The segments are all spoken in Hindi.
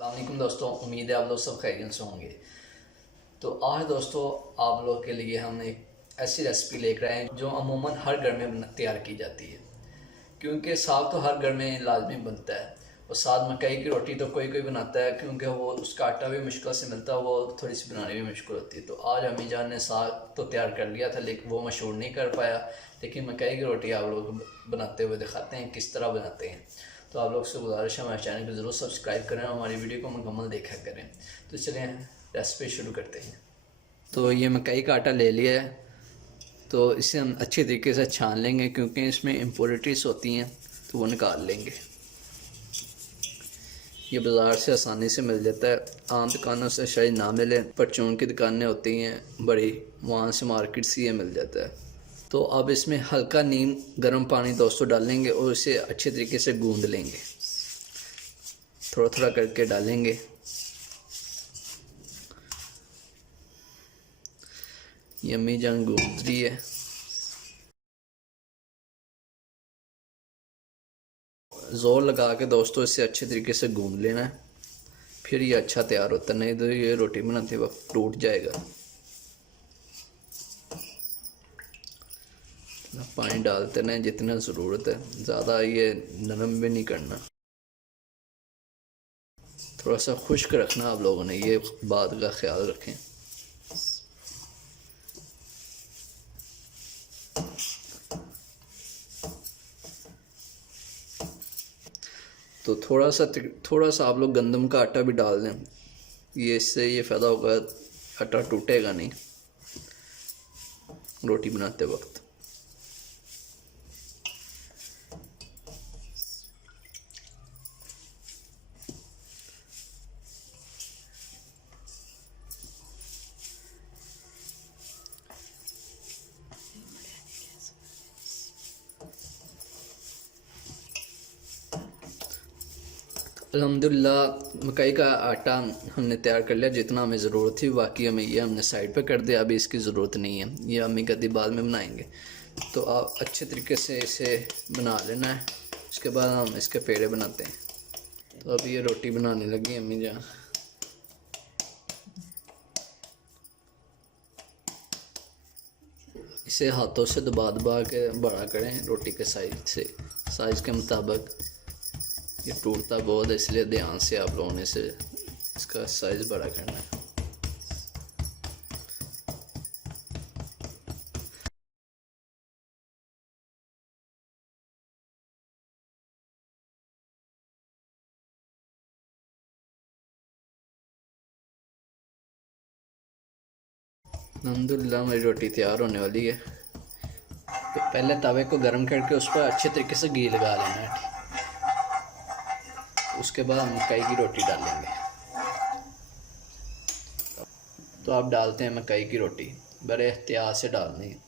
अस्सलाम वालेकुम दोस्तों, उम्मीद है आप लोग सब खैरियत से होंगे। तो आज दोस्तों आप लोग के लिए हम एक ऐसी रेसिपी लेकर आए हैं जो अमूमन हर घर में तैयार की जाती है, क्योंकि साग तो हर घर में लाजमी बनता है। और साथ मकई की रोटी तो कोई कोई बनाता है, क्योंकि वो उसका आटा भी मुश्किल से मिलता है, वो थोड़ी सी बनानी भी मुश्किल होती है। तो आज अम्मी जान ने साग तो तैयार कर लिया था, लेकिन वो मशहूर नहीं कर पाया। लेकिन मकई की रोटी आप लोग बनाते हुए दिखाते हैं किस तरह बनाते हैं। तो आप लोग से गुजारिश है हमारे चैनल को ज़रूर सब्सक्राइब करें और हमारी वीडियो को मुकम्मल देखा करें। तो चलें रेसिपी शुरू करते हैं। तो ये मकई का आटा ले लिया है, तो इसे हम अच्छे तरीके से छान लेंगे, क्योंकि इसमें इम्प्योरिटीज़ होती हैं तो वो निकाल लेंगे। ये बाज़ार से आसानी से मिल जाता है, आम दुकानों से शायद ना मिले, परचून की दुकानें होती हैं बड़ी, वहाँ से मार्केट से ये मिल जाता है। तो अब इसमें हल्का नीम गर्म पानी दोस्तों डालेंगे और इसे अच्छे तरीके से गूंद लेंगे, थोड़ा थोड़ा करके डालेंगे। ये अम्मी जान गूंद रही है। ज़ोर लगा के दोस्तों इसे अच्छे तरीके से गूंद लेना है, फिर ये अच्छा तैयार होता है, नहीं तो ये रोटी बनाते वक्त टूट जाएगा। पानी डालते रहें जितना ज़रूरत है, ज़्यादा ये नरम भी नहीं करना, थोड़ा सा खुश्क रखना। आप लोगों ने ये बात का ख्याल रखें। तो थोड़ा सा आप लोग गंदम का आटा भी डाल दें, ये इससे ये फ़ायदा होगा, आटा टूटेगा नहीं रोटी बनाते वक्त। अल्हम्दुलिल्लाह मकई का आटा हमने तैयार कर लिया जितना हमें ज़रूरत थी, बाकी हमें ये हमने साइड पे कर दिया, अभी इसकी ज़रूरत नहीं है, ये अम्मी कभी बाद में बनाएंगे। तो आप अच्छे तरीके से इसे बना लेना है, उसके बाद हम इसके पेड़े बनाते हैं। तो अभी ये रोटी बनाने लगी अम्मी जान। इसे हाथों से दबा दबा के बड़ा करें रोटी के साइज़ के मुताबिक। ये टूटता बहुत है, इसलिए ध्यान से आप लोगों ने इसे इसका साइज़ बड़ा करना है। अल्हम्दुलिल्लाह मेरी रोटी तैयार होने वाली है। तो पहले तवे को गर्म करके उस पर अच्छे तरीके से घी लगा लेना है, उसके बाद हम मकई की रोटी डालेंगे। तो आप डालते हैं मकई की रोटी, बड़े एहतियात से डालनी है।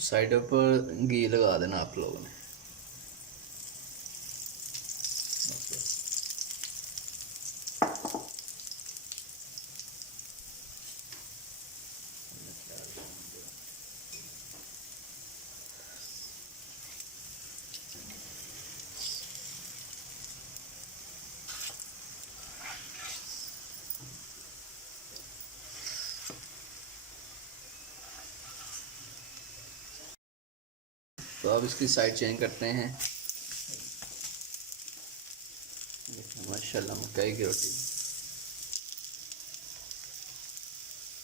साइडों पर घी लगा देना आप लोगों ने। तो अब इसकी साइड चेंज करते हैं। माशाल्लाह मकई की रोटी,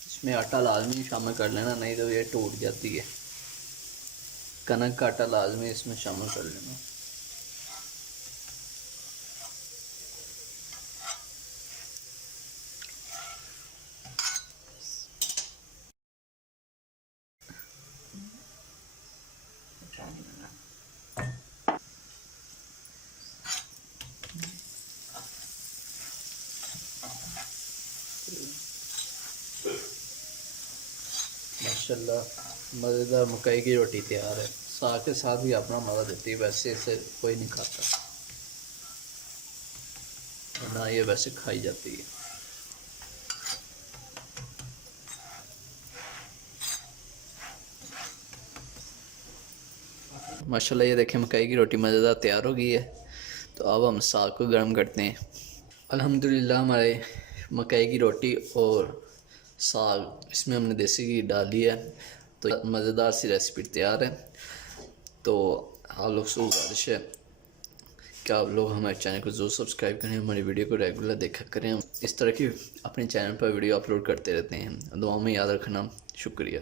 इसमें आटा लाजमी शामिल कर लेना, नहीं तो ये टूट जाती है। कनक का आटा लाजमी इसमें शामिल कर लेना। माशाल्लाह मज़ेदार मकई की रोटी तैयार है, साग के साथ भी अपना मज़ा देती है, वैसे इसे कोई नहीं खाता। ना ये वैसे खाई जाती है। माशाल्लाह ये देखें मकई की रोटी मज़ेदार तैयार हो गई है। तो अब हम साग को गर्म करते हैं। अल्हम्दुलिल्लाह हमारे मकई की रोटी और साग इसमें हमने देसी घी डाल दिया है, तो मज़ेदार सी रेसिपी तैयार है। तो आप लोग से गुजारिश है कि आप लोग हमारे चैनल को ज़रूर सब्सक्राइब करें, हमारी वीडियो को रेगुलर देखा करें। इस तरह की अपने चैनल पर वीडियो अपलोड करते रहते हैं। दुआ में याद रखना। शुक्रिया।